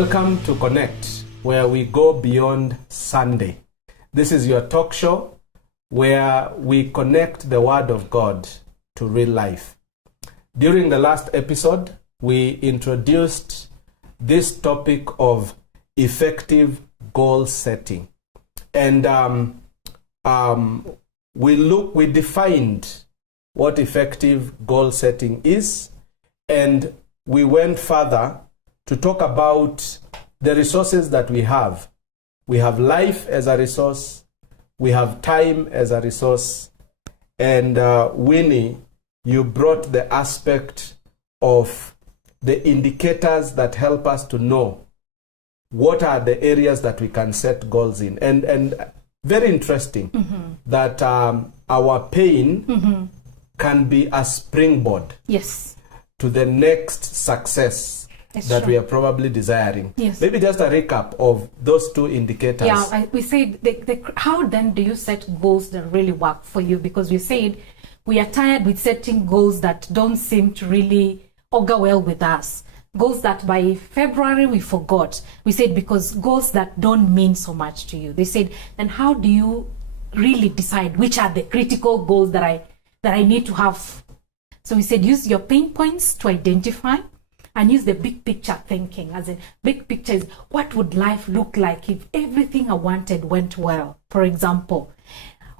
Welcome to Connect, where we go beyond Sunday. This is your talk show where we connect the Word of God to real life. During the last episode, we introduced this topic of effective goal setting. And we defined what effective goal setting is, and we went further to talk about the resources that we have. We have life as a resource, we have time as a resource, and Winnie, you brought the aspect of the indicators that help us to know what are the areas that we can set goals in. And very interesting that our pain can be a springboard to the next success that we are probably desiring. Maybe just a recap of those two indicators. Yeah, we said, how then do you set goals that really work for you? Because we said we are tired with setting goals that don't seem to really augur well with us. Goals that by February we forgot. We said because goals that don't mean so much to you. They said, then how do you really decide which are the critical goals that I need to have? So we said use your pain points to identify and use the big picture thinking. As in, big picture is what would life look like if everything I wanted went well? For example,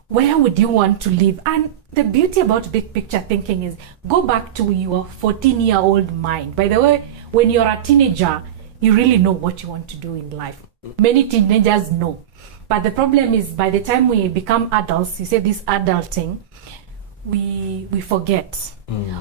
where would you want to live? And the beauty about big picture thinking is go back to your 14-year-old mind. By the way, when you're a teenager, you really know what you want to do in life. Many teenagers know. But the problem is by the time we become adults, you say this adulting, we forget.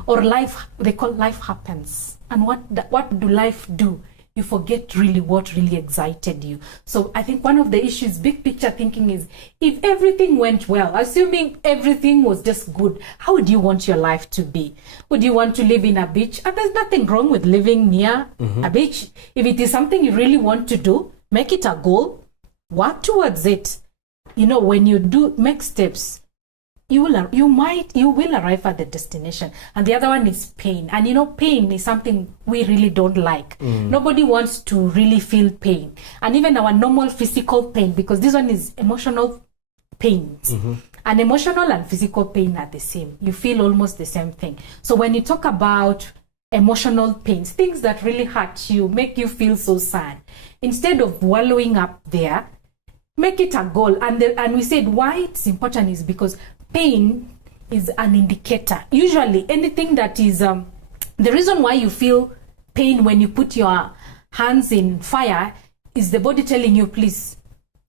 Or life, they call life happens. And what do life do? You forget really what really excited you. So I think one of the issues, big picture thinking, is if everything went well, assuming everything was just good, how would you want your life to be? Would you want to live in a beach? And there's nothing wrong with living near a beach. If it is something you really want to do, make it a goal, work towards it. You know, when you do make steps, you will arrive at the destination. And the other one is pain. And you know, pain is something we really don't like. Nobody wants to really feel pain. And even our normal physical pain, because this one is emotional pains. And emotional and physical pain are the same. You feel almost the same thing. So when you talk about emotional pains, things that really hurt you, make you feel so sad, instead of wallowing up there, make it a goal. And we said why it's important is because pain is an indicator. Usually anything that is, the reason why you feel pain when you put your hands in fire is the body telling you, please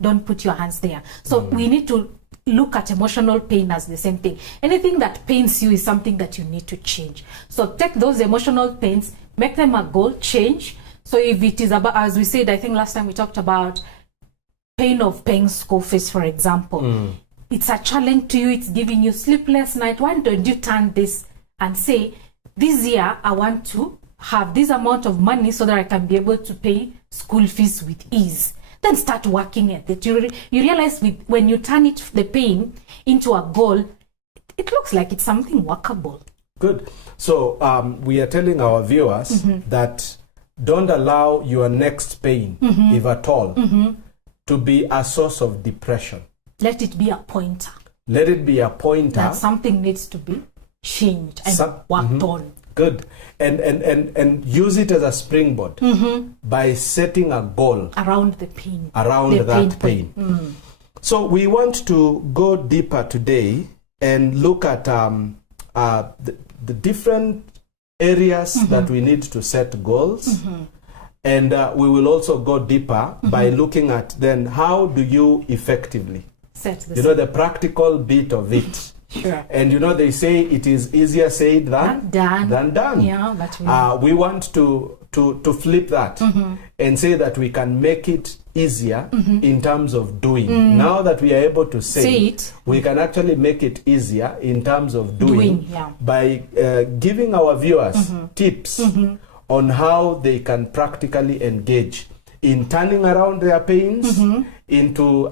don't put your hands there. So we need to look at emotional pain as the same thing. Anything that pains you is something that you need to change. So take those emotional pains, make them a goal, change. So if it is about, as we said, I think last time we talked about pain of paying school fees, for example. It's a challenge to you, it's giving you sleepless night. Why don't you turn this and say, this year I want to have this amount of money so that I can be able to pay school fees with ease. Then start working at it. You realize when you turn the pain into a goal, it looks like it's something workable. Good. So we are telling our viewers that don't allow your next pain, if at all, to be a source of depression. Let it be a pointer. Let it be a pointer. That something needs to be changed and worked on. Good. And use it as a springboard by setting a goal around the pain. Around that pain. So we want to go deeper today and look at the different areas that we need to set goals. And we will also go deeper by looking at then how do you effectively the practical bit of it. Sure. And they say it is easier said than done. Yeah, but we want to flip that and say that we can make it easier in terms of doing. Now that we are able to say it, we can actually make it easier in terms of doing yeah. by giving our viewers tips on how they can practically engage in turning around their pains into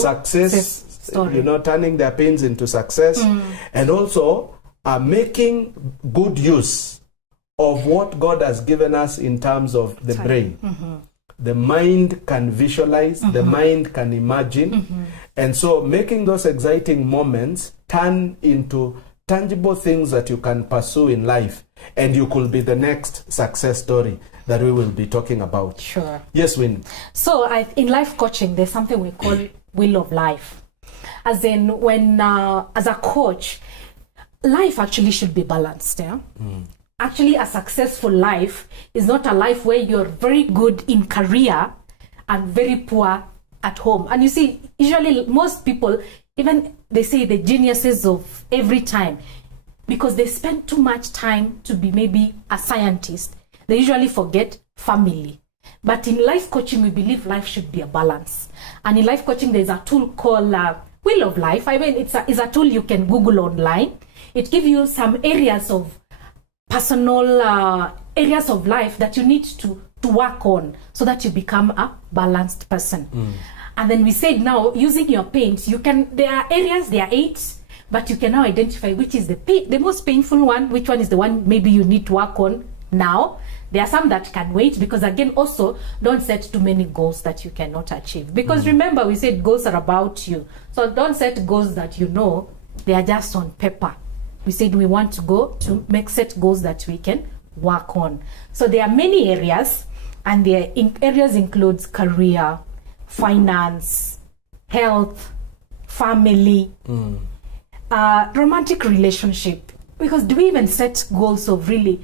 success, turning their pains into success, and also making good use of what God has given us in terms of the brain. The mind can visualize, the mind can imagine. And so making those exciting moments turn into tangible things that you can pursue in life. And you could be the next success story that we will be talking about. Sure. Yes, Win. So in life coaching, there's something we call wheel of life. As in, when as a coach, life actually should be balanced. Yeah? Actually, a successful life is not a life where you're very good in career and very poor at home. And you see, usually most people, even they say the geniuses of every time, because they spend too much time to be maybe a scientist, they usually forget family. But in life coaching, we believe life should be a balance. And in life coaching, there's a tool called Wheel of Life. I mean, it's a tool you can Google online. It gives you some areas of personal areas of life that you need to work on so that you become a balanced person. And then we said now, using your paint, you can, there are areas, there are 8, but you can now identify which is the most painful one, which one is the one maybe you need to work on now. There are some that can wait, because again, also don't set too many goals that you cannot achieve. Because remember, we said goals are about you. So don't set goals that you know they are just on paper. We said we want to go to set goals that we can work on. So there are many areas, and their areas includes career, finance, health, family, romantic relationship. Because do we even set goals of really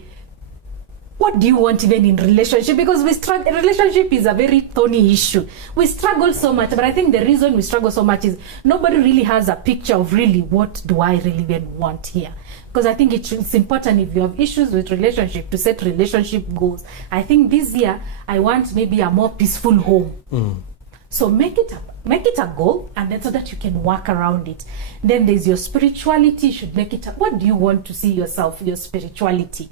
what do you want even in relationship? Because relationship is a very thorny issue. We struggle so much, but I think the reason we struggle so much is nobody really has a picture of really what do I really even want here. Because I think it's important, if you have issues with relationship, to set relationship goals. I think this year I want maybe a more peaceful home. So make it a goal, and then so that you can work around it. Then there's your spirituality. You should make it what do you want to see yourself, your spirituality.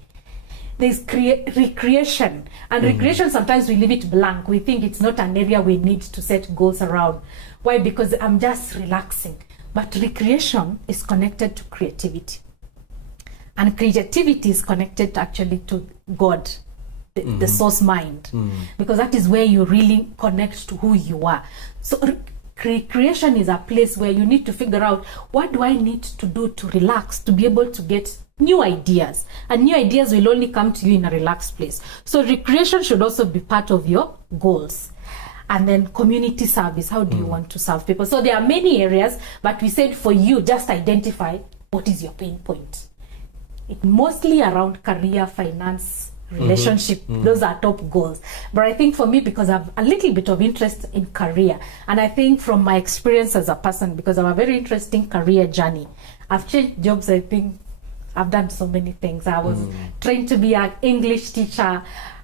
There's recreation, and recreation, sometimes we leave it blank. We think it's not an area we need to set goals around. Why? Because I'm just relaxing. But recreation is connected to creativity, and creativity is connected actually to God, the source mind, because that is where you really connect to who you are. So recreation is a place where you need to figure out, what do I need to do to relax, to be able to get new ideas. And new ideas will only come to you in a relaxed place. So recreation should also be part of your goals. And then community service. How do you want to serve people? So there are many areas, but we said for you, just identify what is your pain point. It's mostly around career, finance, relationship. Those are top goals. But I think for me, because I have a little bit of interest in career, and I think from my experience as a person, because I have a very interesting career journey, I've changed jobs. I think I've done so many things. I was trained to be an English teacher.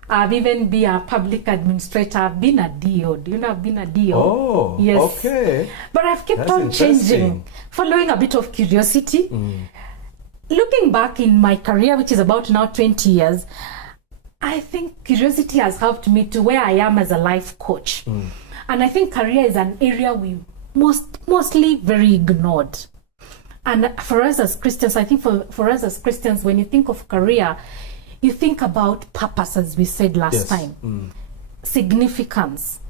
I've even been a public administrator. I've been a DO. Do you know I've been a DO? Oh, yes. Okay. But I've kept on changing, following a bit of curiosity. Looking back in my career, which is about now 20 years, I think curiosity has helped me to where I am as a life coach. And I think career is an area we mostly very ignored. And for us as Christians, I think for us as Christians, when you think of career, you think about purpose, as we said last time, significance,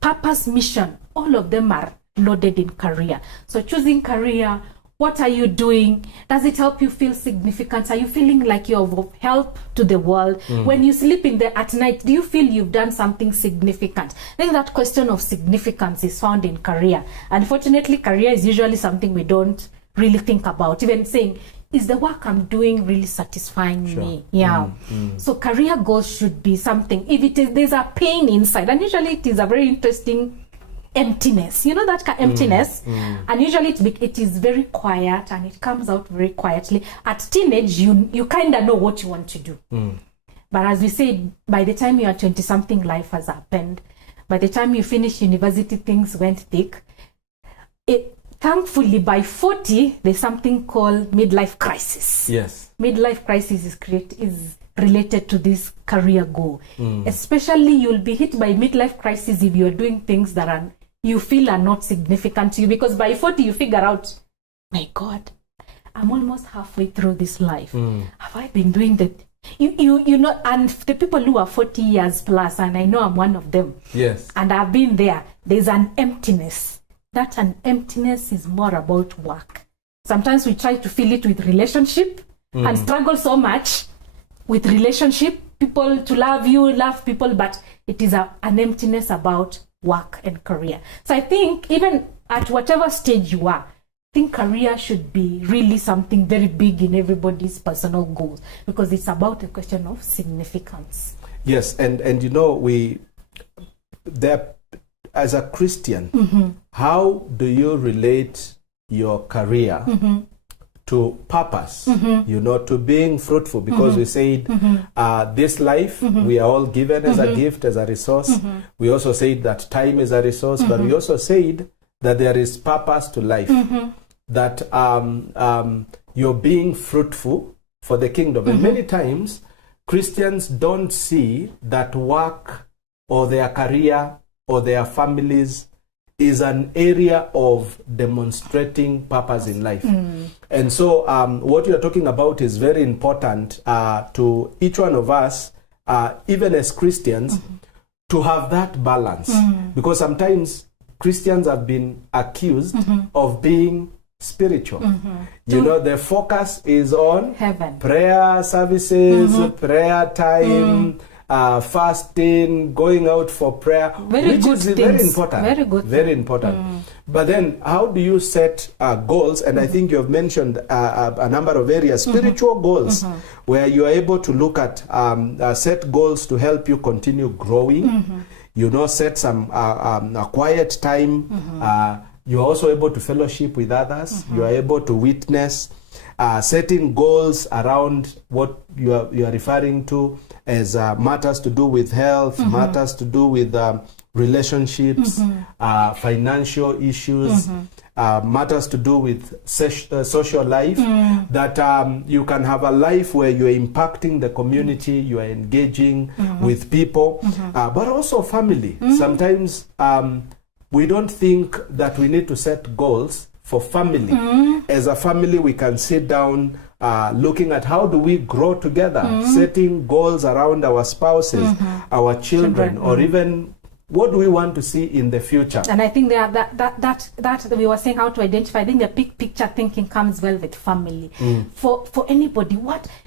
purpose, mission, all of them are loaded in career. So choosing career, what are you doing? Does it help you feel significant? Are you feeling like you're of help to the world? When you sleep at night, do you feel you've done something significant? I think that question of significance is found in career. Unfortunately, career is usually something we don't really think about. Even saying, is the work I'm doing really satisfying me? Yeah. So career goals should be something. If it is, there's a pain inside, and usually it is a very interesting emptiness, you know, that emptiness, and usually it is very quiet, and it comes out very quietly. At teenage, you kind of know what you want to do, but as we said, by the time you are 20-something, life has happened. By the time you finish university, things went thick. Thankfully, by 40, there's something called midlife crisis. Yes, midlife crisis is related to this career goal. Especially, you'll be hit by midlife crisis if you're doing things that you feel are not significant to you, because by 40 you figure out, my God, I'm almost halfway through this life. Have I been doing You know, and the people who are 40 years plus, and I know I'm one of them. Yes. And I've been there. There's an emptiness. That an emptiness is more about work. Sometimes we try to fill it with relationship and struggle so much with relationship, people to love you, love people, but it is an emptiness about work and career. So I think even at whatever stage you are, I think career should be really something very big in everybody's personal goals, because it's about a question of significance. Yes, and you know, as a Christian, how do you relate your career to purpose, you know, to being fruitful? Because we said this life we are all given as a gift, as a resource. We also said that time is a resource, but we also said that there is purpose to life, that you're being fruitful for the kingdom. And many times Christians don't see that work or their career or their families is an area of demonstrating purpose in life. And so what you're talking about is very important to each one of us, even as Christians, to have that balance. Because sometimes Christians have been accused of being spiritual. You know, the focus is on Heaven. Prayer services, prayer time, fasting, going out for prayer, Very which good is things. very important. Very good Very important. But then, how do you set goals? And I think you have mentioned a number of areas, spiritual goals, where you are able to look at set goals to help you continue growing. You know, set some a quiet time. You're also able to fellowship with others. You are able to witness. Setting goals around what you are referring to as matters to do with health, matters to do with relationships, financial issues, matters to do with social life, that you can have a life where you're impacting the community, you are engaging with people, but also family. Sometimes we don't think that we need to set goals for family. As a family, we can sit down looking at how do we grow together, setting goals around our spouses, our children, or even what do we want to see in the future. And I think that we were saying how to identify. I think the big picture thinking comes well with family. For anybody,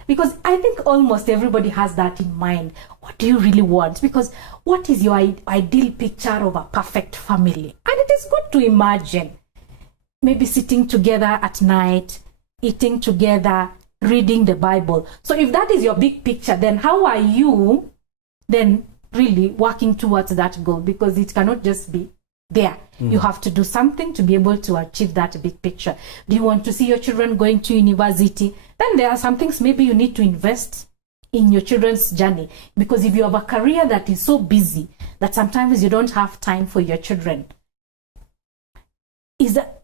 because I think almost everybody has that in mind. What do you really want? Because what is your ideal picture of a perfect family? And it is good to imagine maybe sitting together at night, eating together, reading the Bible. So if that is your big picture, then how are you then really working towards that goal? Because it cannot just be there. You have to do something to be able to achieve that big picture. Do you want to see your children going to university? Then there are some things maybe you need to invest in your children's journey. Because if you have a career that is so busy that sometimes you don't have time for your children,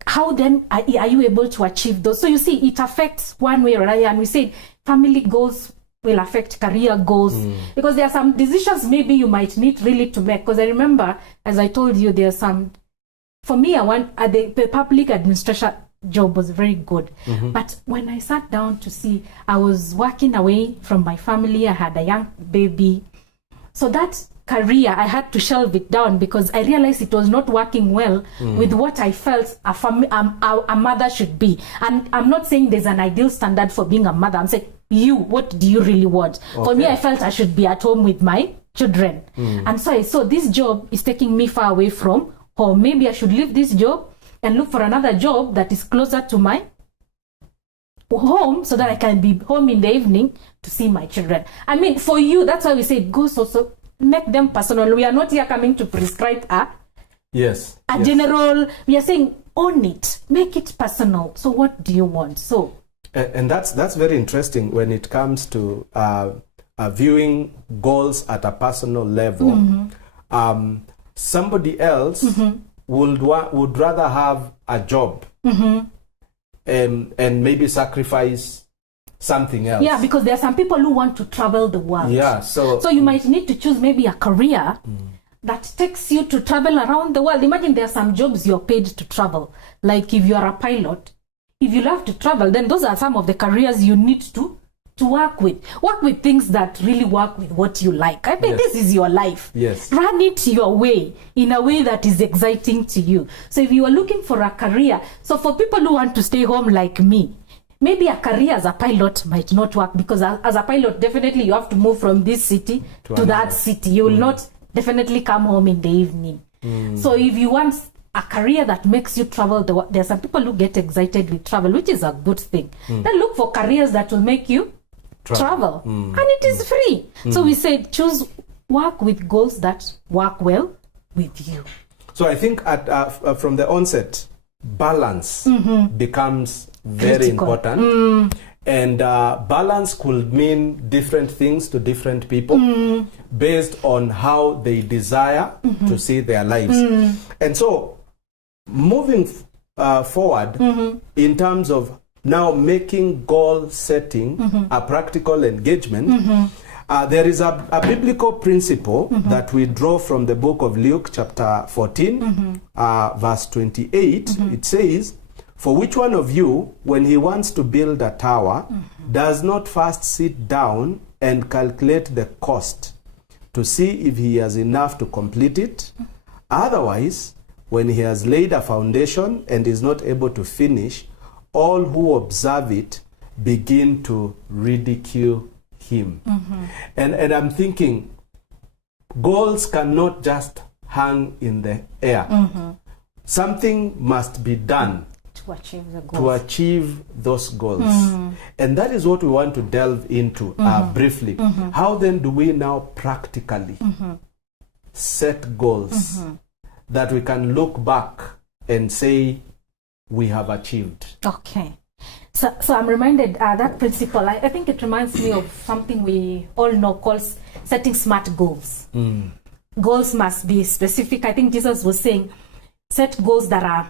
how then are you able to achieve those? So you see, it affects one way or another. And we said family goals will affect career goals, because there are some decisions maybe you might need really to make. Because I remember, as I told you, there are some, for me, I want the public administration job was very good. But when I sat down to see, I was working away from my family. I had a young baby. So that career, I had to shelve it down because I realized it was not working well with what I felt a mother should be. And I'm not saying there's an ideal standard for being a mother. I'm saying, what do you really want? Okay. For me, I felt I should be at home with my children. And so I saw this job is taking me far away from home. Maybe I should leave this job and look for another job that is closer to my home, so that I can be home in the evening to see my children. I mean, for you, that's why we say goals also make them personal. We are not here coming to prescribe a general. We are saying own it, make it personal. So what do you want? So and that's very interesting when it comes to viewing goals at a personal level. Somebody else would rather have a job and maybe sacrifice something else. Yeah, because there are some people who want to travel the world. Yeah, so you might need to choose maybe a career that takes you to travel around the world. Imagine there are some jobs you're paid to travel. Like if you are a pilot, if you love to travel, then those are some of the careers you need to to work with things that really work with what you like. I mean, this is your life. Yes. Run it your way, in a way that is exciting to you. So if you are looking for a career, so for people who want to stay home like me, maybe a career as a pilot might not work, because as a pilot, definitely you have to move from this city to that city. You will not definitely come home in the evening. So if you want a career that makes you travel, there are some people who get excited with travel, which is a good thing. Then look for careers that will make you travel. And it is free. So we said choose work with goals that work well with you. So I think from the onset, balance becomes very critical. important. And balance could mean different things to different people based on how they desire to see their lives. And so moving forward in terms of now making goal setting a practical engagement, there is a biblical principle that we draw from the book of Luke chapter 14 verse 28. It says, "For which one of you, when he wants to build a tower, does not first sit down and calculate the cost to see if he has enough to complete it? Otherwise, when he has laid a foundation and is not able to finish, all who observe it begin to ridicule him." And I'm thinking, goals cannot just hang in the air. Something must be done To achieve the goals. to achieve those goals. And that is what we want to delve into briefly. How then do we now practically set goals that we can look back and say we have achieved? Okay. So I'm reminded that principle, I think it reminds me of something we all know called setting SMART goals. Goals must be specific. I think Jesus was saying, set goals that are,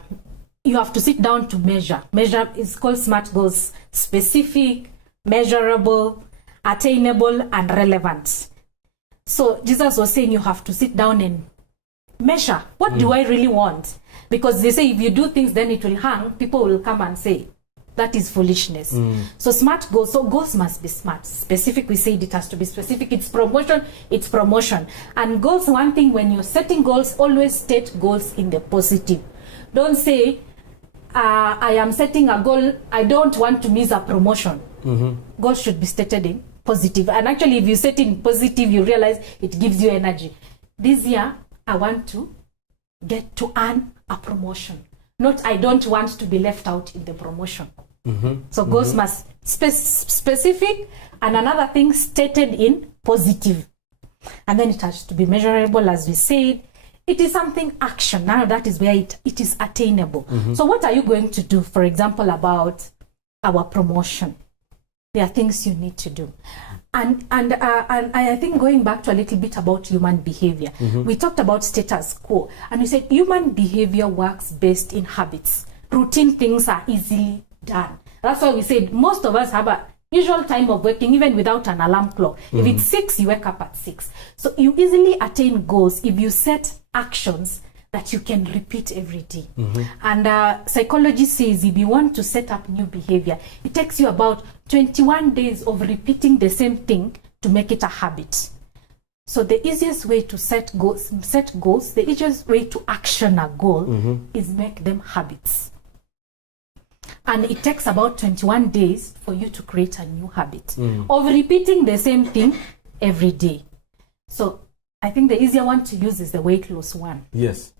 you have to sit down to measure. Measure is called SMART goals: specific, measurable, attainable, and relevant. So Jesus was saying you have to sit down and measure. What do I really want? Because they say if you do things, then it will hang. People will come and say, that is foolishness. So SMART goals, so goals must be SMART. Specific, we said it has to be specific. It's promotion. And goals, one thing, when you're setting goals, always state goals in the positive. Don't say, I am setting a goal, I don't want to miss a promotion. Goals should be stated in positive. And actually, if you set it in positive, you realize it gives you energy. This year, I want to get to earn a promotion. Not, I don't want to be left out in the promotion. So goals must specific, and another thing stated in positive. And then it has to be measurable, as we said. It is something action. Now that is where it is attainable. So what are you going to do, for example, about our promotion? There are things you need to do. And I think going back to a little bit about human behavior, we talked about status quo, and we said human behavior works best in habits. Routine things are easily done. That's why we said most of us have a usual time of waking, even without an alarm clock. If it's 6, you wake up at 6. So you easily attain goals if you set actions that you can repeat every day. And psychology says if you want to set up new behavior, it takes you about 21 days of repeating the same thing to make it a habit. So the easiest way to set goals, the easiest way to action a goal is make them habits. And it takes about 21 days for you to create a new habit of repeating the same thing every day. So I think the easier one to use is the weight loss one. Yes.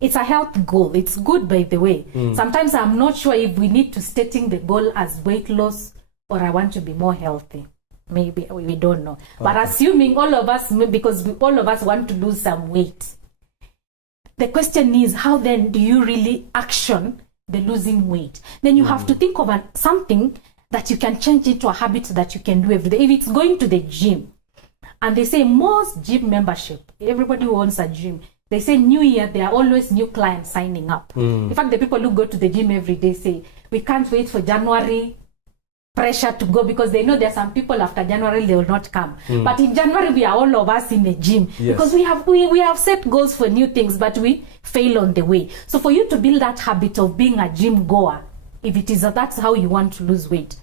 It's a health goal. It's good, by the way. Sometimes I'm not sure if we need to stating the goal as weight loss or I want to be more healthy. Maybe we don't know. But assuming all of us, because all of us want to lose some weight, the question is, how then do you really action the losing weight? Then you have to think of something that you can change into a habit that you can do every day. If it's going to the gym, and they say most gym membership, everybody who owns a gym, they say New Year, there are always new clients signing up. In fact, the people who go to the gym every day say, we can't wait for January pressure to go, because they know there are some people after January they will not come. But in January we are all of us in the gym because we have set goals for new things, but we fail on the way. So for you to build that habit of being a gym goer, if it is that's how you want to lose weight,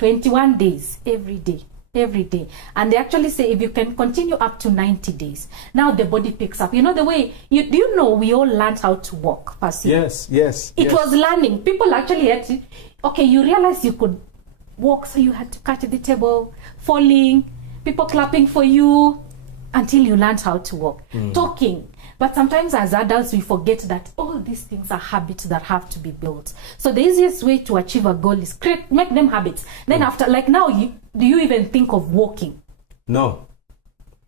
21 days every day. Every day. And they actually say if you can continue up to 90 days, now the body picks up. You know the way, do you know we all learned how to walk, Percy? Yes. It was learning. People actually had to, okay, you realize you could walk, so you had to cut the table, falling, people clapping for you until you learned how to walk. Talking. But sometimes as adults, we forget that all these things are habits that have to be built. So the easiest way to achieve a goal is make them habits. Then after, like now, do you even think of walking? No.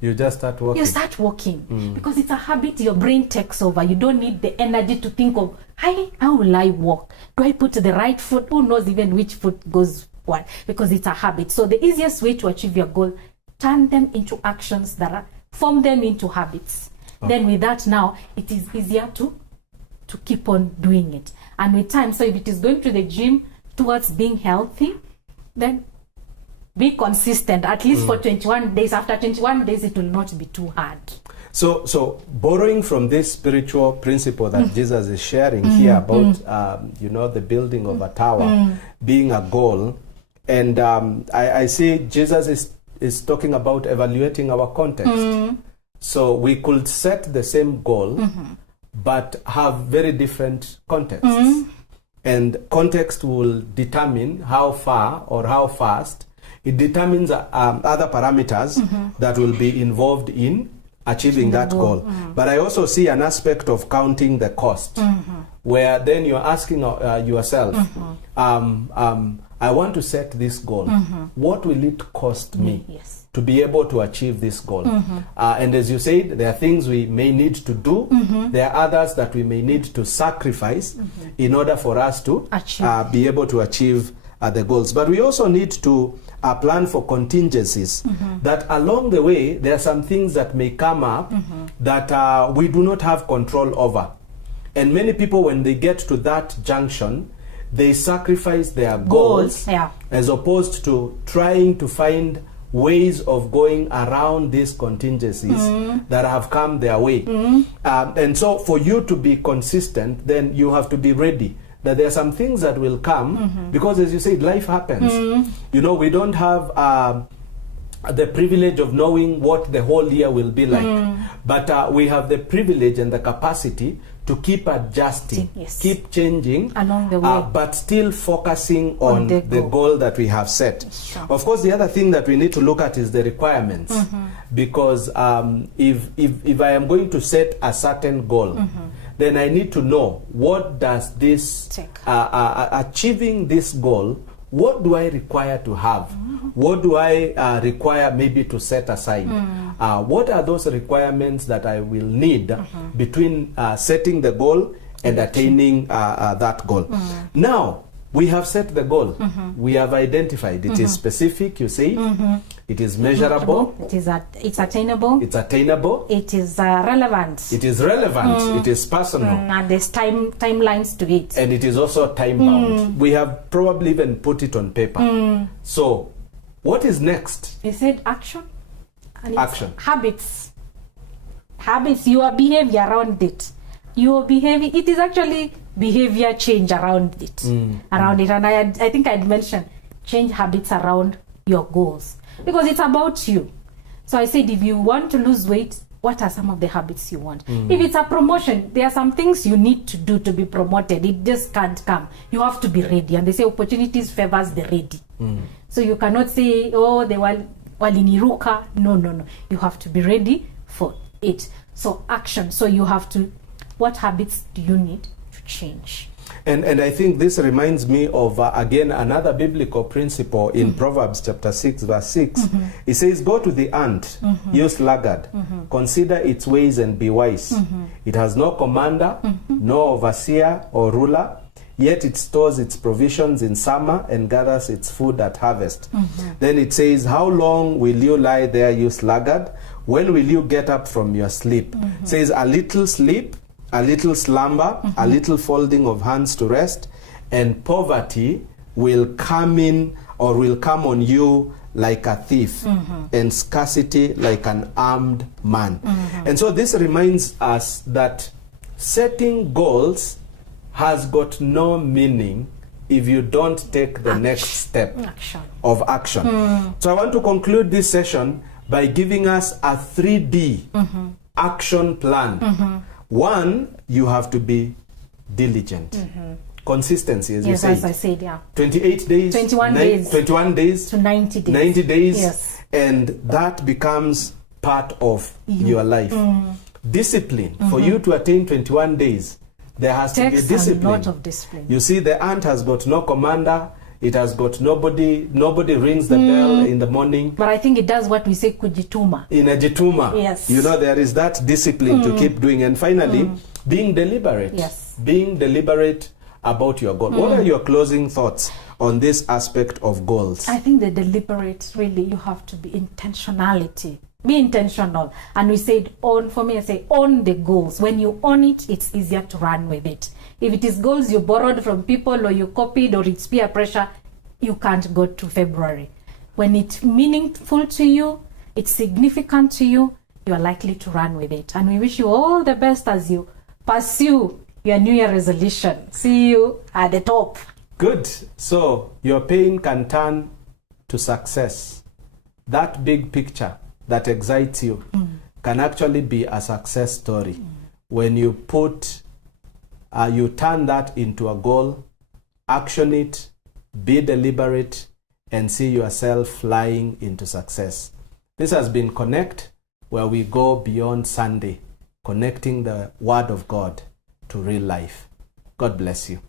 You just start walking. You start walking because it's a habit. Your brain takes over. You don't need the energy to think of, how will I walk? Do I put the right foot? Who knows even which foot goes what? Because it's a habit. So the easiest way to achieve your goal, turn them into actions form them into habits. Then with that now, it is easier to keep on doing it. And with time, so if it is going to the gym towards being healthy, then be consistent, at least for 21 days. After 21 days, it will not be too hard. So borrowing from this spiritual principle that Jesus is sharing here about, the building of a tower being a goal, and I see Jesus is talking about evaluating our context. So we could set the same goal, but have very different contexts. And context will determine how far or how fast. It determines other parameters that will be involved in achieving that goal. But I also see an aspect of counting the cost, where then you're asking yourself, I want to set this goal. What will it cost me? Yes. To be able to achieve this goal. And as you said, there are things we may need to do. There are others that we may need to sacrifice in order for us to be able to achieve the goals. But we also need to plan for contingencies, that along the way, there are some things that may come up that we do not have control over. And many people, when they get to that junction, they sacrifice their goals as opposed to trying to find ways of going around these contingencies that have come their way. And so for you to be consistent, then you have to be ready that there are some things that will come because, as you said, life happens. We don't have the privilege of knowing what the whole year will be like. But we have the privilege and the capacity to keep adjusting, keep changing along the way, but still focusing on the goal that we have set. Of course, the other thing that we need to look at is the requirements, because if I am going to set a certain goal, then I need to know what does this achieving this goal. What do I require to have? What do I require maybe to set aside? What are those requirements that I will need between setting the goal and attaining that goal? Now, we have set the goal. We have identified. It is specific, you say. It is measurable. It's attainable. It's attainable. It is relevant. It is relevant. It is personal. And there's timelines to it. And it is also time-bound. We have probably even put it on paper. So, what is next? You said action. And action. Habits. Habits, your behavior around it. Your behavior, it is actually behavior change around it. Around it. And I think I'd mentioned change habits around your goals. Because it's about you. So I said, if you want to lose weight, what are some of the habits you want? If it's a promotion, there are some things you need to do to be promoted. It just can't come. You have to be ready. And they say opportunities favors the ready. So you cannot say, they were waliniruka. No. You have to be ready for it. So action. So you have to, what habits do you need to change? And I think this reminds me of, again, another biblical principle in Proverbs chapter 6, verse 6. It says, go to the ant, you sluggard, consider its ways and be wise. It has no commander, no overseer or ruler, yet it stores its provisions in summer and gathers its food at harvest. Then it says, how long will you lie there, you sluggard? When will you get up from your sleep? It says, a little sleep, a little slumber, a little folding of hands to rest, and poverty will come in or will come on you like a thief, and scarcity like an armed man. And so this reminds us that setting goals has got no meaning if you don't take the next step of action. So I want to conclude this session by giving us a 3D action plan. One, you have to be diligent. Consistency, as you said. Yes, as I said, yeah. 28 days. 21 days. 21 days. To 90 days. 90 days. Yes. And that becomes part of your life. Discipline. For you to attain 21 days, there has to be discipline. A lot of discipline. You see, the ant has got no commander. It has got nobody rings the bell in the morning. But I think it does what we say kujituma. In a jituma. Yes. You know, there is that discipline to keep doing. And finally, being deliberate. Yes. Being deliberate about your goal. What are your closing thoughts on this aspect of goals? I think the deliberate, really, you have to be intentionality. Be intentional. And we said, for me, I say, own the goals. When you own it, it's easier to run with it. If it is goals you borrowed from people or you copied or it's peer pressure, you can't go to February. When it's meaningful to you, it's significant to you, you are likely to run with it. And we wish you all the best as you pursue your New Year resolution. See you at the top. Good. So your pain can turn to success. That big picture that excites you can actually be a success story. When you you turn that into a goal, action it, be deliberate, and see yourself flying into success. This has been Connect, where we go beyond Sunday, connecting the Word of God to real life. God bless you.